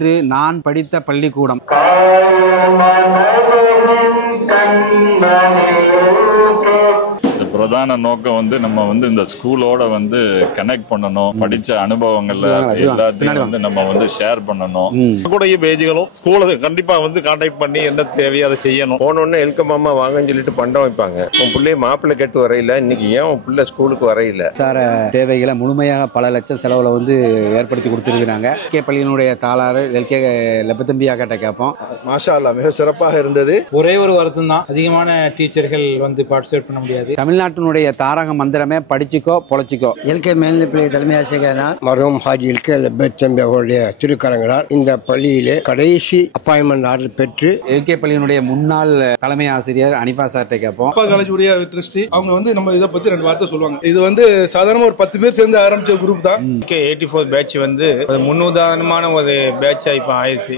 இன்று நான் படித்த பள்ளிக்கூடம். பிரதான நோக்கம் நம்ம இந்த ஸ்கூலோட கனெக்ட் பண்ணணும், படிச்ச அனுபவங்கள்ல எல்லாத்தையும் நம்ம ஷேர் பண்ணணும். கூடிய பேஜுகளும் ஸ்கூல கண்டிப்பா கான்டாக்ட் பண்ணி என்ன தேவையோ அதை செய்யணும். போனோடனே எல்க மாமா வாங்கன்னு சொல்லிட்டு பண்டம் வைப்பாங்க. உன் பிள்ளைய மாப்பிள்ளை கட்டு வரையில, இன்னைக்கு ஏன் உன் பிள்ளை ஸ்கூலுக்கு வரையில? சார தேவைகளை முழுமையாக பல லட்சம் செலவுல ஏற்படுத்தி கொடுத்திருக்கிறாங்க. கே பள்ளியினுடைய தாளாறு எல்கே லெப்பத்தம்பி ஆகிட்ட கேட்போம். மாஷா அல்லாஹ், மிக சிறப்பாக இருந்தது. ஒரே ஒரு வருத்தம் தான், அதிகமான டீச்சர்கள் பார்ட்டிசிபேட் பண்ண முடியாது. தமிழ்நாட்டினுடைய தாரக மந்திரமே படிச்சுக்கோ பொழைச்சிக்கோ. எல்கே மேல்நிலைப்பள்ளி தலைமை ஆசிரியர் மருமம் ஹாஜி எல்கே லெப்பத்தம்பி அவர்களுடைய திருக்கரங்களால் இந்த பள்ளியிலே கடைசி அப்பாயின்மெண்ட் ஆர்டர் பெற்று எல்கே பள்ளியினுடைய முன்னாள் தலைமை ஆசிரியர் அனிஃபா சார்ட்ட கேட்போம். காலேஜுடைய ட்ரஸ்டி அவங்க நம்ம இதை பத்தி 2 வார்த்தை சொல்லுவாங்க. இது சாதாரண ஒரு 10 பேர் சேர்ந்து ஆரம்பிச்ச குரூப் தான். 84 பேட்ச் முன்னுதாரணமான ஒரு பேட்சா இப்ப ஆயிடுச்சு.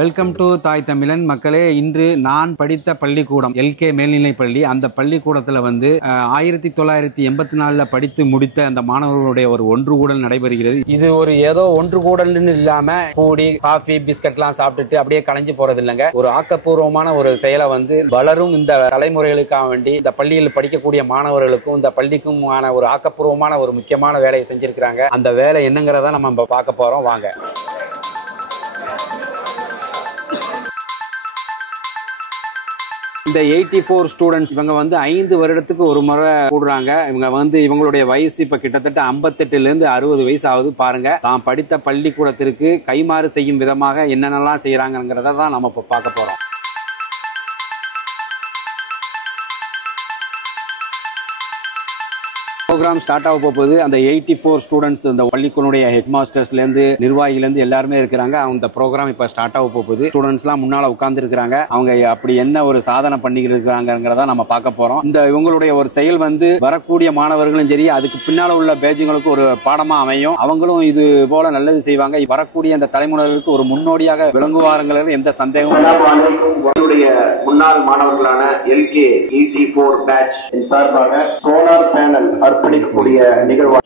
வெல்கம் டு தாய் தமிழன் மக்களே. இன்று நான் படித்த பள்ளிக்கூடம் எல்கே மேல்நிலை பள்ளி. அந்த பள்ளிக்கூடத்தில் 1984 படித்து முடித்த அந்த மாணவர்களுடைய ஒரு ஒன்று கூடல் நடைபெறுகிறது. இது ஒரு ஏதோ ஒன்று கூடல்னு இல்லாம கூடி காஃபி பிஸ்கட்லாம் சாப்பிட்டுட்டு அப்படியே கலைஞ்சு போறது இல்லைங்க. ஒரு ஆக்கப்பூர்வமான ஒரு செயலை வளரும் இந்த தலைமுறைகளுக்காக வேண்டி இந்த பள்ளியில் படிக்கக்கூடிய மாணவர்களுக்கும் இந்த பள்ளிக்கும் ஒரு ஆக்கப்பூர்வமான ஒரு முக்கியமான வேலையை செஞ்சிருக்கிறாங்க. அந்த வேலை என்னங்கிறத நம்ம பார்க்க போறோம், வாங்க. இந்த 84 ஸ்டூடெண்ட்ஸ் இவங்க 5 வருடத்துக்கு ஒரு முறை கூடுறாங்க. இவங்க இவங்களுடைய வயசு இப்ப கிட்டத்தட்ட 58ல இருந்து 60 வயசு ஆகுது. பாருங்க, தான் படித்த பள்ளிக்கூடத்திற்கு கைமாறு செய்யும் விதமாக என்னென்னலாம் செய்யறாங்கிறத தான் நம்ம இப்ப பார்க்க போறோம். ப்ரோக்ராம் ஸ்டார்ட் ஆக போகுது. அந்த 84 ஸ்டூடெண்ட்ஸ் இந்த பள்ளிக்கூடைய ஹெட் மாஸ்டர்ஸ்ல இருந்து நிர்வாகில இருந்து எல்லாருமே இருக்கிறாங்க. அந்த ப்ரோக்ராம் இப்ப ஸ்டார்ட் ஆக போகுது. ஸ்டூடெண்ட்ஸ் எல்லாம் முன்னால உட்கார்ந்து இருக்காங்க. அவங்க அப்படி என்ன ஒரு சாதனை பண்ணிக்கிட்டு இருக்காங்கிறத நம்ம பார்க்க போறோம். இந்த இவங்களுடைய ஒரு செயல் வரக்கூடிய மாணவர்களும் சரி, அதுக்கு பின்னால உள்ள பேஜுங்களுக்கு ஒரு பாடமா அமையும். அவங்களும் இது போல நல்லது செய்வாங்க. வரக்கூடிய அந்த தலைமுறைகளுக்கு ஒரு முன்னோடியாக விளங்குவாருங்கிறது எந்த சந்தேகமும். முன்னாள் மாணவர்களான எல்கே 84 பேட்ச் சார்பாக சோலார் பேனல் அர்ப்பணிக்கக்கூடிய நிகழ்வு.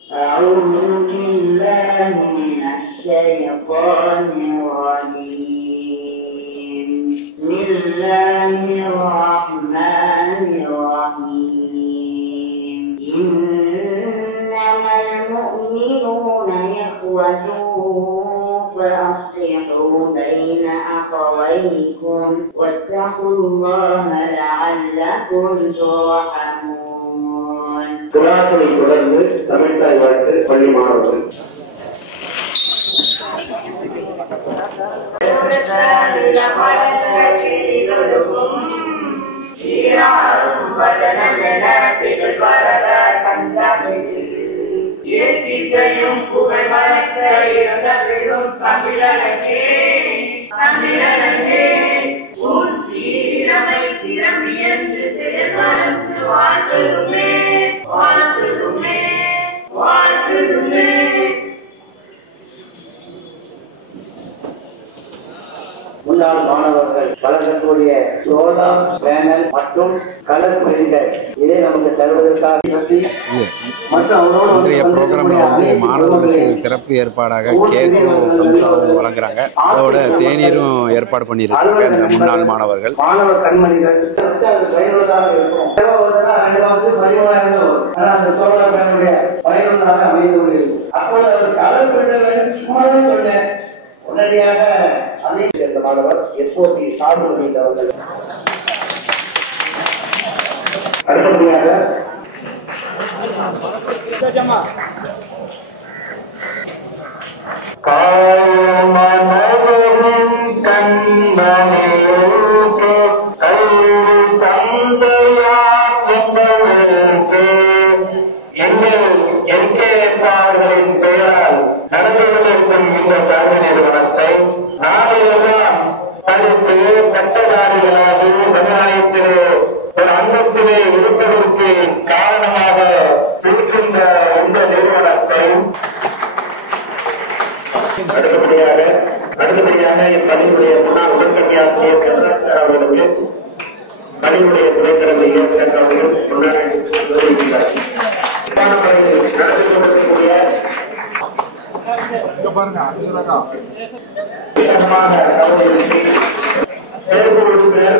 فأصلحوا بين أخويكم واتقوا الله لعلكم ترحمون. குரானை தொடர்ந்து தமிழ்தாய் வாழ்த்து பள்ளி மாணவர்கள். ஏத்திசையும் புகழ் வளர்த்த இருந்த பெரும் தமிழனே, தமிழனே உன் சீரமை திறமை என்று செயல்படுத்து வாழ்த்துமே, வாழ்த்துமே, வாழ்த்துமே. முன்னாள் மாணவர்கள் வழங்கக்கூடிய சோலார் பேனல் மற்றும் கலர் பிரிண்டர் இதை நமக்கு தருவதற்காக இன்றைய ப்ரோக்ராம்ல மாணவர்களுக்கு சிறப்பு ஏற்பாடாக கேக்கும் சம்சாவும் வழங்குறாங்க. அதோட தேநீரும் ஏற்பாடு பண்ணியிருக்காங்க இந்த முன்னாள் மாணவர்கள். மாணவர் கண்மணிகள் பயனுள்ளதாக இருக்கும். சோலார் பேனலுடைய பயனுள்ளதாக அமைந்து கொண்டிருக்கும். அப்போது அவர் கலர் பிரிண்டர் சும்மாவே சொன்னேன். உடனடியாக அதை சேர்ந்த மாணவர் எஸ்ஓபி சாகுபடி அவர்கள். அடுத்தபடியாக பெயரால் நடந்துகொண்டிருக்கும் இந்த கல்வி நிறுவனத்தை நாளெல்லாம் படித்து பட்டதாரிகளாகி சமுதாயத்திலே ஒரு அந்தத்திலே இருப்பதற்கு காரணமாக இருக்கின்ற இந்த நிறுவனத்தை அடுத்தபடியாக இப்பள்ளியுடைய முன்னாள் உடற்கல்வி ஆசிரியர் சந்திரசேகர் அவர்களுக்கு பள்ளியுடைய துணைக்கிழமை இயக்குநர் அவர்கள் முன்னாடி நடந்து கொண்டிருக்கக்கூடிய செயற்குழு உறுப்பினர்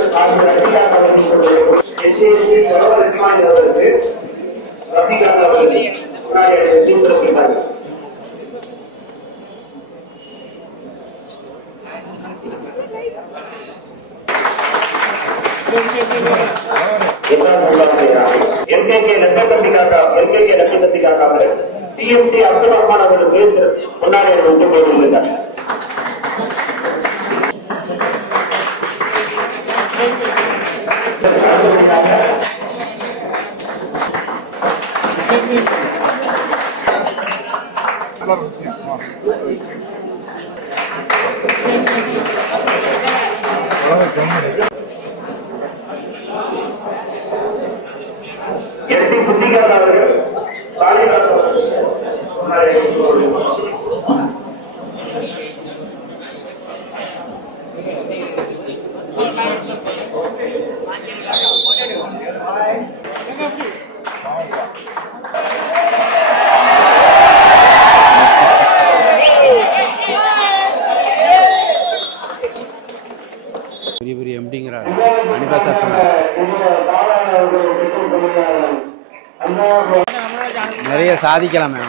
அவர்களுக்கு ரபிகாந்த் அவர்கள் முன்னாடி எல்கேகே லட்சத்திற்காக டிஎம்டி அப்துல் ரஹ்மான் அவர்களுக்கு முன்னாடி வந்து போயிருந்தார். எஸ்டி புத்திகாந்த் அவர்கள் பெரிய பெரிய எம்டிங்கிறார் அனிதா சார் சொன்னார். நிறைய சாதிக்கலாமே.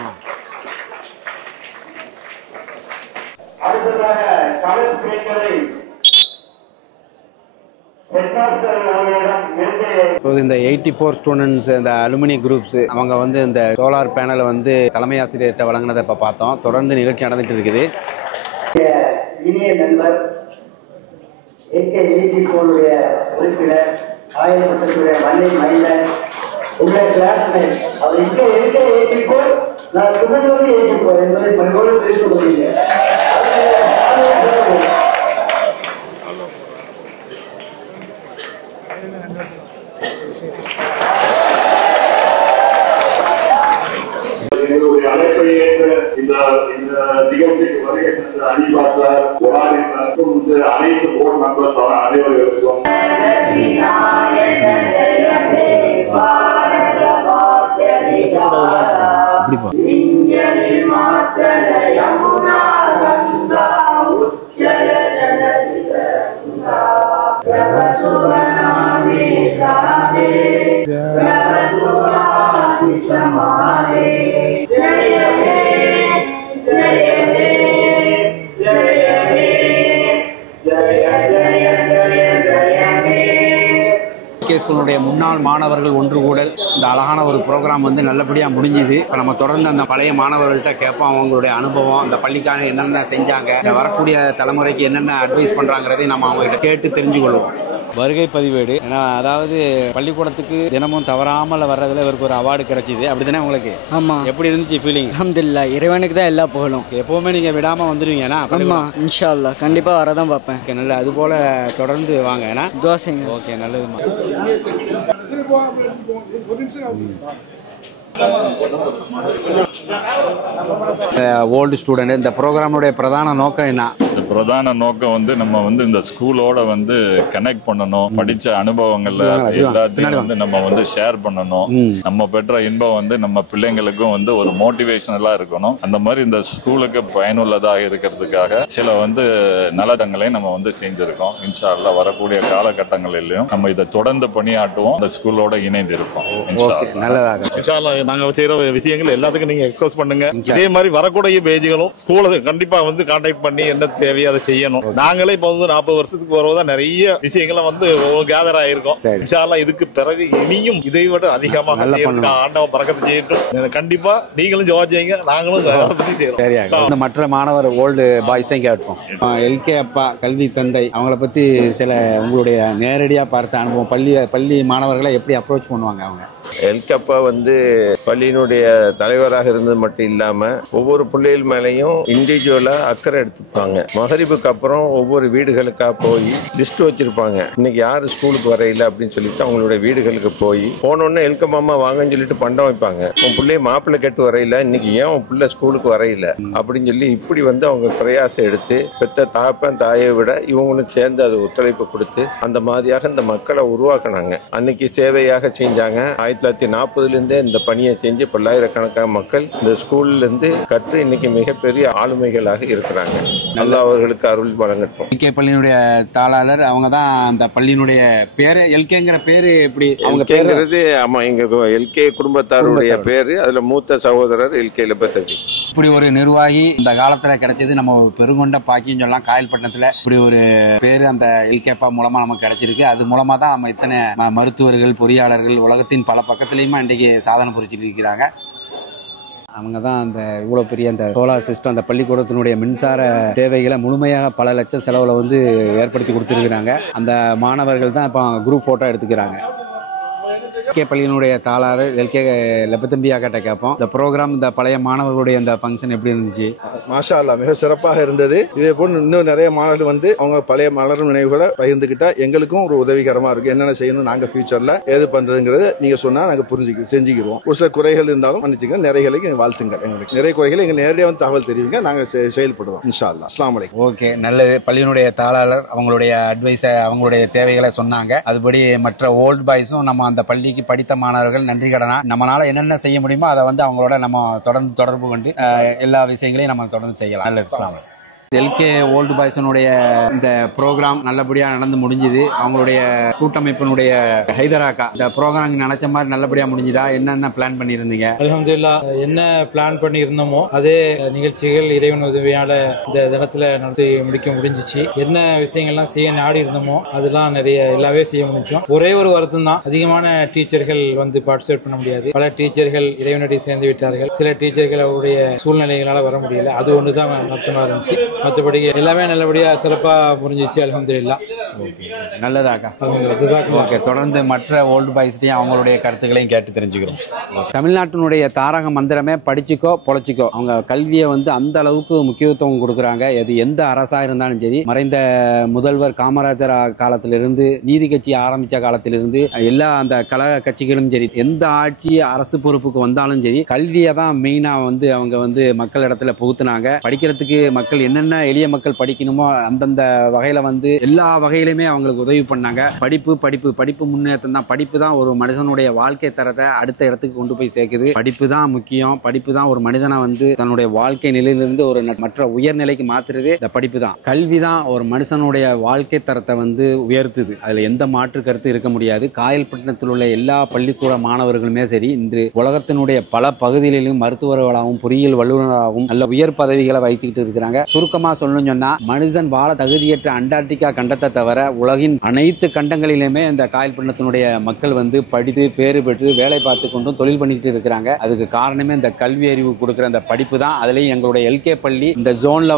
இந்த 84 ஸ்டூடெண்ட்ஸ் இந்த அலுமினி குரூப்ஸ் அவங்க வந்து இந்த சோலார் பேனலை வந்து தலைமை ஆசிரியர்கிட்ட வழங்கினதை இப்போ பார்த்தோம். தொடர்ந்து நிகழ்ச்சி நடந்துட்டு இருக்குது. இனிய நண்பர் AK-84 உறுப்பினர் ஆயிரத்துடைய மண்ணை மைந்தன் உங்க கிளாஸ்மேட் அவர் இங்கே AK-84 நான் துணை 84 என்பதை மறுபோடு பேச முடியல. அழைப்பை ஏற்று இந்த நிகழ்ச்சிக்கு வருகின்ற அணிபாசார் அனைத்து போர்டு மெம்பர்ஸ் அனைவருக்கும் ஸ்கூலுடைய முன்னாள் மாணவர்கள் ஒன்று கூடல் இந்த அழகான ஒரு ப்ரோக்ராம் வந்து நல்லபடியாக முடிஞ்சுது. இப்போ நம்ம தொடர்ந்து அந்த பழைய மாணவர்கள்ட்ட கேட்போம் அவங்களுடைய அனுபவம், அந்த பள்ளிக்கான என்னென்ன செஞ்சாங்க, வரக்கூடிய தலைமுறைக்கு என்னென்ன அட்வைஸ் பண்ணுறாங்கிறதையும் நம்ம அவங்ககிட்ட கேட்டு தெரிஞ்சுக்கொள்வோம். வருகை பதிவேடு ஏன்னா அதாவது பள்ளிக்கூடத்துக்கு தினமும் தவறாமல் வர்றதுல இவருக்கு ஒரு அவார்டு கிடைச்சிது. அப்படித்தானே உங்களுக்கு? ஆமா. எப்படி இருந்துச்சு ஃபீலிங்? அல்ஹம்துலில்லாஹ், இறைவனுக்கு தான் எல்லா புகழும். எப்பவுமே நீங்க விடாம வந்துருவீங்கன்னா? ஆமா, இன்ஷா அல்லாஹ் கண்டிப்பா வரதான் பார்ப்பேன். ஓகே, நல்ல அது போல தொடர்ந்து வாங்க. ஏன்னா தோசைங்க. ஓகே, நல்லதுமா. ஓல்டு ஸ்டூடெண்ட் இந்த ப்ரோக்ராமுடைய பிரதான நோக்கம் என்ன? இந்த பிரதான நோக்கம் வந்து நம்ம வந்து இந்த ஸ்கூலோட வந்து கனெக்ட் பண்ணணும், படிச்ச அனுபவங்கள்ல எல்லாத்தையும் வந்து நம்ம வந்து ஷேர் பண்ணணும். நம்ம பெற்ற இன்பம் வந்து நம்ம பிள்ளைங்களுக்கும் வந்து ஒரு மோட்டிவேஷனலா இருக்கணும். அந்த மாதிரி இந்த ஸ்கூலுக்கு பயனுள்ளதாக இருக்கிறதுக்காக சில வந்து நலதங்களையும் நம்ம வந்து செஞ்சிருக்கோம். இன்ஷா அல்லாஹ் வரக்கூடிய காலகட்டங்களிலும் நம்ம இதை தொடர்ந்து பணியாற்றுவோம். இந்த ஸ்கூலோட இணைந்து இருப்போம். இன்ஷா அல்லாஹ் நாங்க செய்யற விஷயங்கள் எல்லாத்துக்கும் நீங்க எக்ஸ்பிரஸ் பண்ணுங்க. இதே மாதிரி வரக்கூடிய பேஜுகளும் ஸ்கூல கண்டிப்பா வந்து கான்டாக்ட் பண்ணி என்ன தேவையோ அதை செய்யணும். நாங்களே இப்போ வந்து 40 வருஷத்துக்கு வரதான் நிறைய விஷயங்களை வந்து கேதர் ஆயிருக்கோம். இன்ஷா அல்லாஹ் இதுக்கு பிறகு இனியும் இதை விட அதிகமாக ஆண்டவன் பறக்கத்தை செய்யட்டும். கண்டிப்பா நீங்களும் ஜவாப் செய்யுங்க, நாங்களும் அதை பத்தி செய்யறோம். மற்ற மாணவர் ஓல்டு பாய்ஸ் தான் கேட்போம். எல்கே அப்பா கல்வி தந்தை அவங்கள பத்தி சில உங்களுடைய நேரடியா பார்த்த அனுபவம், பள்ளி மாணவர்களை எப்படி அப்ரோச் பண்ணுவாங்க அவங்க? எல்கப்பா பள்ளியினுடைய தலைவராக இருந்தது மட்டும் இல்லாம ஒவ்வொரு பிள்ளைகள் மேலையும் இண்டிவிஜுவலா அக்கறை எடுத்துப்பாங்க. மகரிபுக்கு அப்புறம் ஒவ்வொரு வீடுகளுக்கா போய் லிஸ்ட் வச்சிருப்பாங்க. இன்னைக்கு யாரு ஸ்கூலுக்கு வரையில அப்படின்னு சொல்லிட்டு அவங்களுடைய வீடுகளுக்கு போனோன்னு எல்கம்மா வாங்கன்னு சொல்லிட்டு பண்டம் வைப்பாங்க. உன் பிள்ளைய மாப்பிள்ளை கேட்டு வரையில, இன்னைக்கு ஏன் உன் பிள்ளை ஸ்கூலுக்கு வரையில அப்படின்னு சொல்லி இப்படி அவங்க பிரயாசம் எடுத்து பெத்த தாப்பன் தாயை விட இவங்களும் சேர்ந்து அது ஒத்துழைப்பு கொடுத்து அந்த மாதிரியாக இந்த மக்களை உருவாக்குனாங்க. அன்னைக்கு சேவையாக செஞ்சாங்க. 1940 இந்த பணியை செஞ்சு பல்லாயிரக்கணக்கான மக்கள் இந்த ஸ்கூல்ல இருந்து கற்று இன்னைக்கு மிகப்பெரிய ஆளுமைகளாக இருக்கிறாங்க. நல்லா அவர்களுக்கு அருள் வழங்கட்டும். எல்கே பள்ளியினுடைய தாளாளர் அவங்க தான். அந்த பள்ளியினுடைய பேரு எல்கேங்கிற பேரு எப்படி? எல்கேங்கிறது ஆமா எங்க எல்கே குடும்பத்தாருடைய பேரு. அதுல மூத்த சகோதரர் எல்கே லெபத்தம்பி. இப்படி ஒரு நிர்வாகி இந்த காலத்துல கிடைச்சது நம்ம பெருங்கொண்ட பாக்கியம் சொல்லலாம். காயல்பட்டினத்துல இப்படி ஒரு பேரு அந்த எல்கேப்பா மூலமா நமக்கு கிடைச்சிருக்கு. அது மூலமா தான் நம்ம இத்தனை மருத்துவர்கள், பொறியாளர்கள் உலகத்தின் பல பக்கத்திலயுமா இன்றைக்கு சாதனை புரிச்சிட்டு இருக்கிறாங்க. அவங்க தான் அந்த இவ்வளவு பெரிய அந்த சோலார் சிஸ்டம், அந்த பள்ளிக்கூடத்தினுடைய மின்சார தேவைகளை முழுமையாக பல லட்சம் செலவுல ஏற்படுத்தி கொடுத்துருக்கிறாங்க. அந்த மாணவர்கள் தான் இப்போ குரூப் போட்டோ எடுத்துக்கிறாங்க. எல்கே பள்ளியினுடைய தாளாளர் எல்கே லெபத்தம்பி கிட்ட கேட்போம். இந்த ப்ரோக்ராம், இந்த பழைய மாணவர்களுடைய இந்த ஃபங்க்ஷன் எப்படி இருந்துச்சு? மாஷா அல்லாஹ், மிக சிறப்பாக இருந்தது. இதே போல் இன்னும் நிறைய மாணவர்கள் அவங்க பழைய மலர் நினைவுகளை பகிர்ந்துக்கிட்டா எங்களுக்கும் ஒரு உதவிகரமா இருக்கு. என்னென்ன செய்யணும், நாங்க ஃபியூச்சர்ல எது பண்றதுங்கிறது நீங்க சொன்னா நாங்க செஞ்சுக்கிறோம். ஒரு சில குறைகள் இருந்தாலும் மன்னிச்சுங்க, நிறைகளுக்கு வாழ்த்துங்கள். எங்களுக்கு நிறைய குறைகளை எங்க நேரடியாக தகவல் தெரிவிங்க, நாங்க செயல்படுறோம் இன்ஷா அல்லாஹ். அஸ்ஸலாமு அலைக்கும். ஓகே, நல்லது. பள்ளியினுடைய தாளாளர் அவங்களுடைய அட்வைஸை, அவங்களுடைய தேவைகளை சொன்னாங்க. அதுபடி மற்ற ஓல்டு பாய்ஸும் நம்ம அந்த பள்ளிக்கு படித்த மாணவர்கள் நன்றி கடனா நம்மளால என்னென்ன செய்ய முடியுமோ அதை அவங்களோட நம்ம தொடர்பு கொண்டு எல்லா விஷயங்களையும் நம்ம தொடர்ந்து செய்யலாம். நல்லது. எல்கே ஓல்டு பாய்ஸனுடைய இந்த ப்ரோக்ராம் நல்லபடியா நடந்து முடிஞ்சுது. அவங்களுடைய கூட்டமைப்பினுடைய ஹைதராக்கா இந்த ப்ரோக்ராம் நினைச்ச மாதிரி நல்லபடியா முடிஞ்சுதா? என்னென்ன பிளான் பண்ணியிருந்தீங்க? அல்ஹம்துலில்லாஹ், என்ன பிளான் பண்ணியிருந்தோமோ அதே நிகழ்ச்சிகள் இறைவன் உதவியால இந்த தினத்துல நடத்தி முடிக்க முடிஞ்சிச்சு. என்ன விஷயங்கள்லாம் செய்ய நாடி இருந்தோமோ அதெல்லாம் எல்லாவே செய்ய முடிஞ்சோம். ஒரே ஒரு வருத்தம் தான், அதிகமான டீச்சர்கள் பார்ட்டிசிபேட் பண்ண முடியாது. பல டீச்சர்கள் இறைவனடி சேர்ந்து விட்டார்கள். சில டீச்சர்கள் அவருடைய சூழ்நிலைகளால வர முடியல. அது ஒண்ணுதான் வருத்தமா இருந்துச்சு. மற்றபடி எல்லாமே நல்லபடியா சிறப்பா புரிஞ்சிச்சு. அல்ஹம்துலில்லாஹ். நல்லதாக்கா. ஓகே, தொடர்ந்து மற்ற ஓல்டு பாய்ஸ்டையும் அவங்களுடைய கருத்துக்களையும் கேட்டு தெரிஞ்சுக்கிறோம். தமிழ்நாட்டினுடைய தாரக மந்திரமே படிச்சுக்கோ பொழைச்சிக்கோ. அவங்க கல்வியை அந்த அளவுக்கு முக்கியத்துவம் கொடுக்குறாங்க. அது எந்த அரசா இருந்தாலும் சரி, மறைந்த முதல்வர் காமராஜர் காலத்திலிருந்து, நீதி கட்சி ஆரம்பிச்ச காலத்திலிருந்து, எல்லா அந்த கழக கட்சிகளும் சரி, எந்த ஆட்சி அரசு பொறுப்புக்கு வந்தாலும் சரி, கல்வியை தான் மெயினா அவங்க மக்கள் இடத்துல புகுத்துனாங்க. படிக்கிறதுக்கு மக்கள் என்னென்ன எளிய மக்கள் படிக்கணுமோ அந்தந்த வகையில எல்லா வகையிலுமே அவங்களுக்கு உதவி பண்ணாங்க. படிப்பு முன்னேற்றம் தான். படிப்பு தான் ஒரு மனிதனுடைய வாழ்க்கை தரத்தை அடுத்த இடத்துக்கு கொண்டு போய் சேர்க்குது. படிப்பு தான் முக்கியம். படிப்பு தான் ஒரு மனிதனை தன்னுடைய வாழ்க்கை நிலையிலிருந்து ஒரு மற்ற உயர்நிலைக்கு மாத்துறது இந்த படிப்பு தான். கல்வி தான் ஒரு மனுஷனுடைய வாழ்க்கை தரத்தை உயர்த்துது. அதுல எந்த மாற்று கருத்து இருக்க முடியாது. காயல்பட்டினத்தில் உள்ள எல்லா பள்ளிக்கூட மாணவர்களுமே சரி, இன்று உலகத்தினுடைய பல பகுதிகளிலும் மருத்துவர்களாகவும் பொறியியல் வல்லுநராகவும் நல்ல உயர் பதவிகளை வகிச்சுக்கிட்டு இருக்கிறாங்க. சுருக்கமா சொல்லணும் சொன்னா, மனிதன் வாழ தகுதியற்ற அண்டார்டிகா கண்டத்தை தவிர உலகின் அனைத்து கண்டங்களிலுமே இந்த காயல்பட்டினத்தினுடைய மக்கள் படித்து பேறு பெற்று வேலை பார்த்து கொண்டும் தொழில் பண்ணிட்டு இருக்கிறாங்க. அதுக்கு காரணமே இந்த கல்வி அறிவு கொடுக்கிற அந்த படிப்பு தான். அதுலயும் எங்களுடைய எல்கே பள்ளி இந்த ஜோன்ல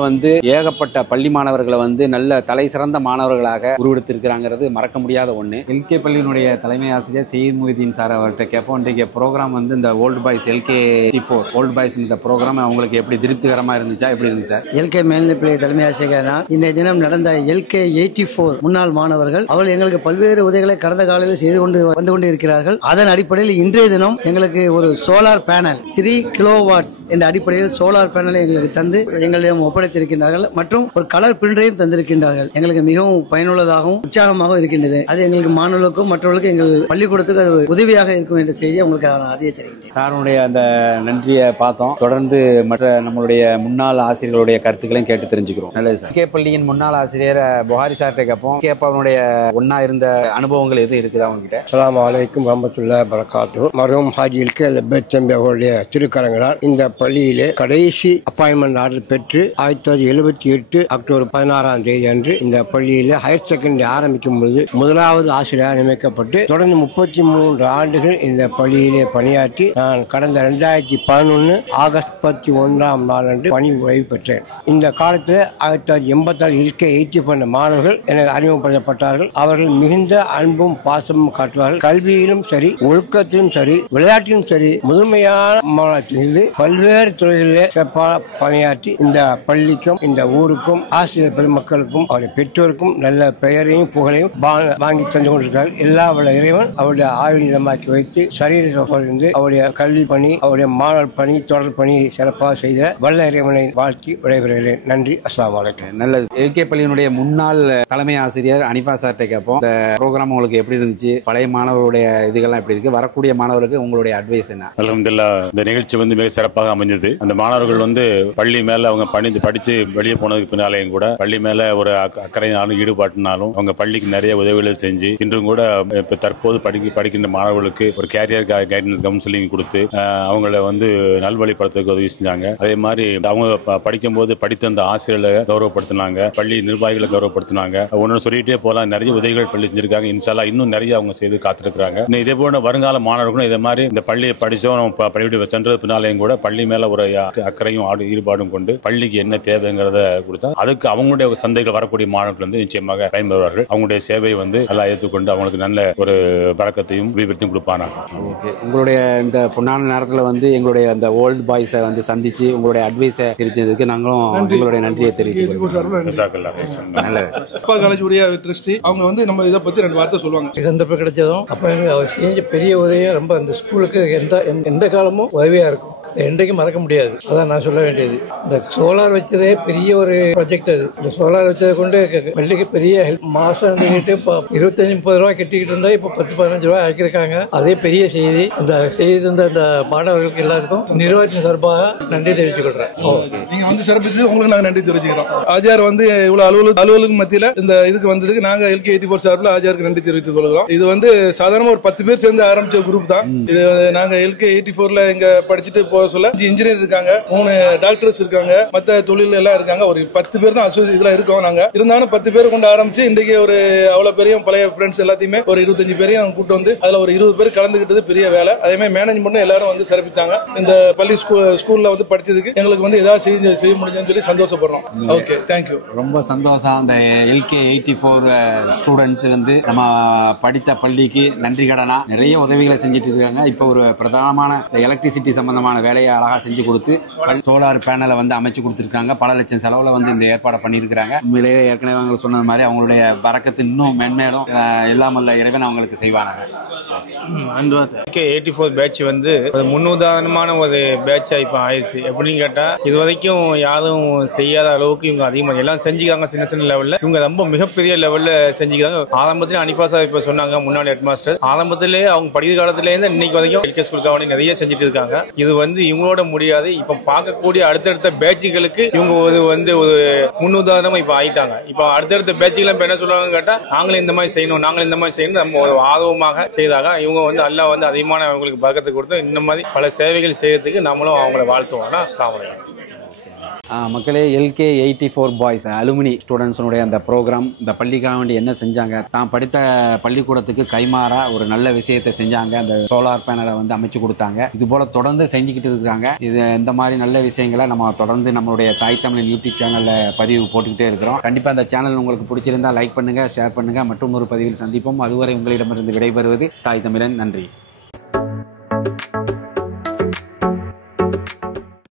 ஏகப்பட்ட பள்ளி மாணவர்களை நல்ல தலை சிறந்த மாணவர்களாக உருவெடுத்திருக்கிறாங்கிறது மறக்க முடியாத ஒண்ணு. எல்கே பள்ளியினுடைய தலைமை ஆசிரியர் சையீத் முஹிதீன் சார் அவர்கிட்ட கேட்போம். இன்றைக்கு ப்ரோக்ராம் இந்த old boys L 84 old boys இந்த ப்ரோக்ராம் அவங்களுக்கு எப்படி திருப்திகரமா இருந்துச்சா? எப்படி இருந்துச்சு சார்? எல்கே மேல்நிலைப்பள்ளி தலைமை ஆசிரியர் நான் இன்றைய தினம் நடந்த எல்கே 84 முன்னாள் மாணவர்கள் அவர்கள் எங்களுக்கு பல்வேறு உதவிகளை கடந்த காலையில் செய்து வந்து கொண்டு இருக்கிறார்கள். அதன் அடிப்படையில் இன்றைய தினம் எங்களுக்கு ஒரு சோலார் பேனல் 3 கிலோவாட்ஸ் என்ற அடிப்படையில் சோலார் பேனலை எங்களுக்கு தந்து எங்களிடம் ஒப்படைத்திருக்கின்றார்கள். மற்றும் ஒரு கலர் பிரிண்டரையும் தந்திருக்கின்றார்கள். எங்களுக்கு மிகவும் பயனுள்ளதாகவும் உற்சாகமாக இருக்கின்றது. அது எங்களுக்கு மாணவர்களுக்கும் மற்றவர்களுக்கும் எங்கள் பள்ளிக்கூடத்துக்கு அது உதவியாக இருக்கும் என்ற செய்தியை உங்களுக்கு நான் அறிய தெரிவிக்கிறேன். சாருடைய அந்த நன்றியை பார்த்தோம். தொடர்ந்து மற்ற நம்மளுடைய முன்னாள் ஆசிரியர்களுடைய கருத்துக்களையும் கேட்டு தெரிஞ்சுக்கிறோம். நல்லது சார். கே பள்ளியின் முன்னாள் ஆசிரியர் புகாரி சார்கிட்ட கேட்போம். கேப்பாவுடைய ஒன்னா இருந்த அனுபவங்கள் எதுவும் இருக்குதா உங்ககிட்ட? அஸ்ஸலாமு அலைக்கும் வரஹ்மத்துல்லாஹி வபரகாத்துஹு. மர்ஹூம் ஹாஜி எல்கே லெபத்தம்பி அவர்களுடைய திருக்கரங்களால் இந்த பள்ளியிலே கடைசி அப்பாயின்மெண்ட் ஆர்டர் பெற்று 1978 அக்டோபர் 16ஆம் தேதி அன்று இந்த பள்ளியிலே ஹையர் செகண்டரி ஆரம்பிக்கும் பொழுது முதலாவது ஆசிரியராக நியமிக்கப்பட்டு தொடர்ந்து 33 ஆண்டுகள் இந்த பள்ளியிலே பணியாற்றி நான் கடந்த 2011 ஆகஸ்ட் 31ஆம் நாள் அன்று பணி ஓய்வு பெற்றேன். இந்த காலத்தில் 1984 எல்கே 84 மாணவர்கள் எனக்கு அறிமுகப்படுத்தப்பட்டார்கள். அவர்கள் மிகுந்த அன்பும் பாசமும் காட்டுவார்கள். கல்வியிலும் சரி, ஒழுக்கத்திலும் சரி, விளையாட்டிலும் சரி முழுமையான மாணவத்திலிருந்து பல்வேறு துறைகளிலே சிறப்பாக பணியாற்றி இந்த பள்ளிக்கும் இந்த ஊருக்கும் ஆசிரியர் பெருமக்களுக்கும் அவருடைய பெற்றோருக்கும் நல்ல பெயரையும் புகழையும் வாங்கி தந்து கொண்டிருக்கிறார். எல்லா இறைவன் அவருடைய ஆயுள் நிலமாக்கி வைத்து சரீரத்திலிருந்து அவருடைய கல்வி பணி, அவருடைய மாணவர் பணி, தொடர் பணியை சிறப்பாக செய்த வல்ல இறைவனை வாழ்த்தி விடைபெறுகிறேன். நன்றி. அஸ்ஸலாமு அலைக்கும். நல்லது. எல்கே பள்ளியினுடைய முன்னாள் தலைமை ஆசிரியர் அனிஃபா சார்ட்ட கேட்போம். இந்த ப்ரோக்ராம் உங்களுக்கு எப்படி இருந்துச்சு? பழைய மாணவர்களுடைய இதுகள்லாம் எப்படி இருக்கு? வரக்கூடிய மாணவர்களுக்கு உங்களுடைய அட்வைஸ் என்ன? அல்ஹம்துலில்லாஹ், இந்த நிகழ்ச்சி மிக சிறப்பாக அமைஞ்சது. அந்த மாணவர்கள் பள்ளி மேல அவங்க படிச்சு வெளியே போனதுக்கு பின்னாலேயும் கூட பள்ளி மேல ஒரு அக்கறையினாலும் ஈடுபாட்டினாலும் அவங்க பள்ளிக்கு நிறைய உதவிகளை செஞ்சு இன்றும் கூட இப்ப தற்போது படிக்கின்ற மாணவர்களுக்கு ஒரு கேரியர் கைடன்ஸ் கவுன்சிலிங் கொடுத்து அவங்கள நல்வழிப்படுத்துறதுக்கு உதவி செஞ்சாங்க. அதே மாதிரி அவங்க படிக்கும் போது படித்த அந்த ஆசிரியர்களை கௌரவப்படுத்தினாங்க, பள்ளி நிர்வாகிகளை கௌரவப்படுத்தினாங்க. ஒன்னு சொல்லிட்டே போலாம், நிறைய உதவிகள் பள்ளி செஞ்சிருக்காங்க. இன்ஷா அல்லாஹ் இன்னும் நிறைய அவங்க செய்து காத்திருக்கிறாங்க. இதே போல வருங்கால மாணவர்களும் இதே மாதிரி இந்த பள்ளியை படிச்சோம் பள்ளியோட சென்றது பின்னாலேயும் கூட பள்ளி மேல ஒரு அக்கறையும் ஈடுபாடும் கொண்டு பள்ளிக்கு என்ன தேவைங்கிறத கொடுத்தா அதுக்கு அவங்களுடைய சந்தைகள் வரக்கூடிய மாணவர்கள் நிச்சயமாக பயன்பெறுவார்கள். அவங்களுடைய சேவை எல்லாம் ஏற்றுக்கொண்டு அவங்களுக்கு நல்ல ஒரு பழக்கத்தையும் விபரத்தையும் கொடுப்பாங்க. உங்களுடைய இந்த பொன்னான நேரத்தில் எங்களுடைய அந்த ஓல்டு பாய்ஸை சந்திச்சு உங்களுடைய அட்வைஸை தெரிஞ்சதுக்கு நாங்களும் உங்களுடைய நன்றியை தெரிவித்துக்கிறோம். அவங்க நம்ம இதை பத்தி 2 வார்த்தை சொல்லுவாங்க. சந்தர்ப்பம் கிடைச்சதும் அப்ப அவர் செஞ்ச பெரிய உதவியை ரொம்ப அந்த ஸ்கூலுக்கு எந்த காலமும் உதவியா இருக்கும். என்றைக்கும் மறக்க முடியாது. அதான் நான் சொல்ல வேண்டியது. இந்த சோலார் வச்சதே பெரிய ஒரு ப்ராஜெக்ட். அது இந்த சோலார் வச்சதை கொண்டு பள்ளிக்கு பெரிய ஹெல்ப். மாசம் 25-30 ரூபாய் கட்டிக்கிட்டு இருந்தா இப்ப 10-15 ரூபாய் ஆக்கியிருக்காங்க. அதே பெரிய செய்தி. அந்த செய்தி தந்த அந்த மாணவர்களுக்கு எல்லாருக்கும் நிர்வாகத்தின் சார்பாக நன்றி தெரிவித்துக் கொள்றேன். நீங்க சிறப்பிச்சு உங்களுக்கு நாங்க நன்றி தெரிவிச்சுக்கிறோம். ஆஜார் இவ்வளவு அலுவலகம் மத்தியில இந்த இதுக்கு வந்ததுக்கு நாங்க LK 84 சார்பில் ஆஜாருக்கு நன்றி தெரிவித்துக் கொள்கிறோம். இது சாதாரண ஒரு 10 பேர் சேர்ந்து ஆரம்பிச்ச குரூப் தான். இது நாங்க LK 84ல இங்க படிச்சுட்டு சொல்ல 5 இன்ஜினியர் இருக்காங்க, 3 டாக்டர்ஸ் இருக்காங்க, மத்த தொழில் எல்லாம் இருக்காங்க. ஒரு 10 பேர் தான் இதுல இருக்கோம். நாங்க இருந்தாலும் 10 பேர் கொண்டு ஆரம்பிச்சு இன்றைக்கு ஒரு அவ்வளவு பெரிய பழைய ஃப்ரெண்ட்ஸ் எல்லாத்தையுமே ஒரு 25 பேரையும் கூட்டு அதுல ஒரு 20 பேர் கலந்துகிட்டது பெரிய வேலை. அதே மாதிரி மேனேஜ்மெண்ட் எல்லாரும் சிறப்பித்தாங்க. இந்த பள்ளி ஸ்கூல்ல படிச்சதுக்கு எங்களுக்கு ஏதாவது செய்ய முடியும்னு சொல்லி சந்தோஷப்படுறோம். Okay, thank you. ரொம்ப சந்தோஷம். அந்த LK 84 ஸ்டூடெண்ட்ஸ் நம்ம படித்த பள்ளிக்கு நன்றி கடனா நிறைய உதவிகளை செஞ்சுட்டு இருக்காங்க. இப்ப ஒரு பிரதானமான எலக்ட்ரிசிட்டி சம்பந்தமான வேலையை அழகா செஞ்சு கொடுத்து சோலார் பேனலை அமைச்சு கொடுத்துருக்காங்க. பல லட்சம் செலவுல இந்த ஏற்பாடு பண்ணியிருக்கிறாங்க. உண்மையிலேயே ஏற்கனவே அவங்க சொன்னது மாதிரி அவங்களுடைய பரக்கத்து இன்னும் மென்மேலும் எல்லாம் அல்ல இறைவன் அவங்களுக்கு செய்வாங்க. LK 84 பேட்ச் முன்னுதாரணமான ஒரு பேட்சா இப்ப ஆயிடுச்சு. எப்படின்னு கேட்டா இது வரைக்கும் யாரும் செய்யாத அளவுக்கு இவங்க அதிகமாக எல்லாம் செஞ்சுக்காங்க. சின்ன சின்ன லெவல்ல இவங்க ரொம்ப மிகப்பெரிய லெவல்ல செஞ்சுக்காங்க. ஆரம்பத்திலே அனிஃபா சார் இப்ப சொன்னாங்க, முன்னாடி ஹெட் மாஸ்டர் ஆரம்பத்திலே அவங்க படிக்கிற காலத்துல இருந்து இன்னைக்கு வரைக்கும் LK ஸ்கூலுக்காக நிறைய செஞ்சுட்டு இருக்காங்க. இது இவங்களோட முடியாது. இப்ப பார்க்கக்கூடிய அடுத்தடுத்த பேட்சுகளுக்கு இவங்க ஒரு முன்னுதாரணமா இப்ப ஆயிட்டாங்க. இப்ப அடுத்தடுத்த பேட்சுகள் இப்ப என்ன சொல்றாங்க கேட்டா நாங்களும் இந்த மாதிரி செய்யணும், நாங்களும் இந்த மாதிரி செய்யணும் நம்ம ஒரு ஆர்வமாக செய்தாங்க. இவங்க அல்லாஹ் அதிகமான அவங்களுக்கு பக்கத்தை கொடுத்து இந்த மாதிரி பல சேவைகள் செய்யறதுக்கு நம்மளும் அவங்கள வாழ்த்துவோம்னா சாவலாம். மக்களே, LK 84 பாய்ஸ் அலுமினி ஸ்டூடெண்ட்ஸுடைய அந்த ப்ரோக்ராம் இந்த பள்ளிக்காக வேண்டி என்ன செஞ்சாங்க, தான் படித்த பள்ளிக்கூடத்துக்கு கைமாறா ஒரு நல்ல விஷயத்தை செஞ்சாங்க. அந்த சோலார் பேனலை அமைச்சு கொடுத்தாங்க. இது போல தொடர்ந்து செஞ்சுக்கிட்டு இருக்காங்க. இது இந்த மாதிரி நல்ல விஷயங்களை நம்ம தொடர்ந்து நம்மளுடைய தாய் தமிழ் யூடியூப் சேனல்ல பதிவு போட்டுக்கிட்டே இருக்கிறோம். கண்டிப்பா அந்த சேனல் உங்களுக்கு பிடிச்சிருந்தா லைக் பண்ணுங்க, ஷேர் பண்ணுங்க. மற்றும் ஒரு பதிவில் சந்திப்போம். அதுவரை உங்களிடமிருந்து விடைபெறுவது தாய் தமிழன். நன்றி.